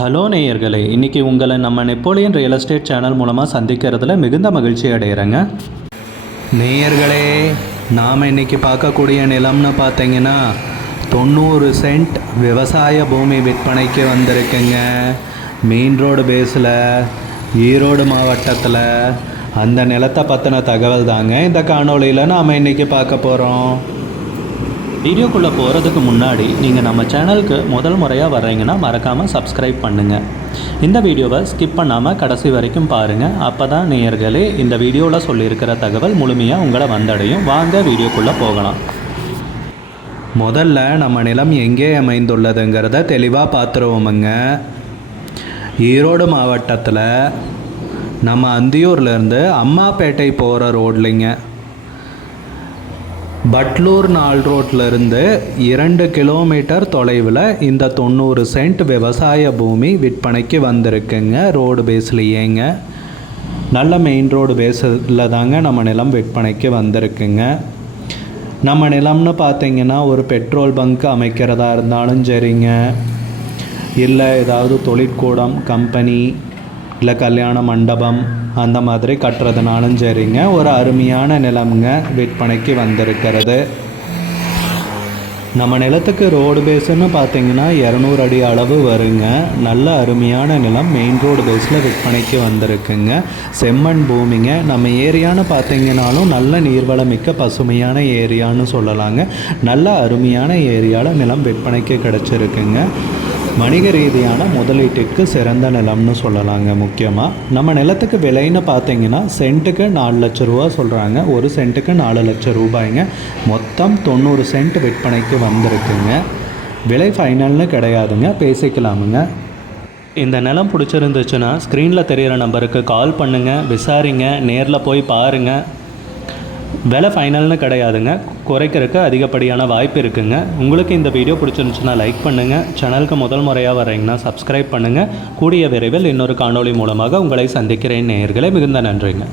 Hello நேயர்களே, இன்றைக்கி உங்களை நம்ம நெப்போலியன் ரியல் எஸ்டேட் சேனல் மூலமாக சந்திக்கிறதுல மிகுந்த மகிழ்ச்சி அடைகிறேங்க. நேயர்களே, நாம் இன்றைக்கி பார்க்கக்கூடிய நிலம்னு பார்த்தீங்கன்னா 90 சென்ட் விவசாய பூமி விற்பனைக்கு வந்திருக்குங்க. மெயின் ரோடு பேஸில் ஈரோடு மாவட்டத்தில் அந்த நிலத்தை பற்றின தகவல் தாங்க இந்த காணொளியில் நாம் இன்றைக்கி பார்க்க போகிறோம். வீடியோக்குள்ளே போகிறதுக்கு முன்னாடி நீங்கள் நம்ம சேனலுக்கு முதல் முறையாக வர்றீங்கன்னா மறக்காமல் சப்ஸ்கிரைப் பண்ணுங்கள். இந்த வீடியோவை ஸ்கிப் பண்ணாமல் கடைசி வரைக்கும் பாருங்கள். அப்போ தான் நேயர்களே இந்த வீடியோவில் சொல்லியிருக்கிற தகவல் முழுமையாக உங்களை வந்தடையும். வாங்க வீடியோக்குள்ளே போகலாம். முதல்ல நம்ம நிலம் எங்கே அமைந்துள்ளதுங்கிறத தெளிவாக பார்த்துருவோமுங்க. ஈரோடு மாவட்டத்தில் நம்ம அந்தியூர்லேருந்து அம்மாப்பேட்டை போகிற ரோட்லிங்க. பட்லூர் நாள் ரோட்லேருந்து 2 கிலோமீட்டர் தொலைவில் இந்த 90 சென்ட் விவசாய பூமி விற்பனைக்கு வந்திருக்குங்க. ரோடு பேஸ்லேயேங்க, நல்ல மெயின் ரோடு பேஸில் தாங்க நம்ம நிலம் விற்பனைக்கு வந்திருக்குங்க. நம்ம நிலம்னு பார்த்திங்கன்னா ஒரு பெட்ரோல் பங்க் அமைக்கிறதா இருந்தாலும் சரிங்க, இல்லை ஏதாவது தொழிற்கூடம், கம்பெனி, இல்லை கல்யாண மண்டபம் அந்த மாதிரி கட்டுறதுனாலும் சரிங்க, ஒரு அருமையான நிலம்ங்க விற்பனைக்கு வந்திருக்கிறது. நம்ம நிலத்துக்கு ரோடு பேஸுன்னு பார்த்திங்கன்னா 200 அடி அளவு வருங்க. நல்ல அருமையான நிலம் மெயின் ரோடு பேஸில் விற்பனைக்கு வந்திருக்குங்க. செம்மண் பூமிங்க. நம்ம ஏரியான்னு பார்த்திங்கனாலும் நல்ல நீர்வளமிக்க பசுமையான ஏரியான்னு சொல்லலாங்க. நல்ல அருமையான ஏரியாவில் நிலம் விற்பனைக்கு கிடச்சிருக்குங்க. வணிக ரீதியான முதலீட்டிற்கு சிறந்த நிலம்னு சொல்லலாங்க. முக்கியமாக நம்ம நிலத்துக்கு விலைன்னு பார்த்தீங்கன்னா சென்ட்டுக்கு 4 லட்ச ரூபா சொல்கிறாங்க. ஒரு சென்ட்டுக்கு 4 லட்சம் ரூபாய்ங்க. மொத்தம் 90 சென்ட் விற்பனைக்கு வந்திருக்குங்க. விலை ஃபைனல்னு கிடையாதுங்க, பேசிக்கலாமுங்க. இந்த நிலம் பிடிச்சிருந்துச்சுன்னா ஸ்க்ரீனில் தெரிகிற நம்பருக்கு கால் பண்ணுங்கள், விசாரிங்க, நேரில் போய் பாருங்கள். விலை ஃபைனல்னு கிடையாதுங்க, குறைக்கிறதுக்கு அதிகப்படியான வாய்ப்பு இருக்குங்க. உங்களுக்கு இந்த வீடியோ பிடிச்சிருந்துச்சுன்னா லைக் பண்ணுங்கள். சேனலுக்கு முதல் முறையாக வரீங்கன்னா சப்ஸ்கிரைப் பண்ணுங்கள். கூடிய விரைவில் இன்னொரு காணொளி மூலமாக உங்களை சந்திக்கிறேன் நேயர்களே. மிகுந்த நன்றிங்க.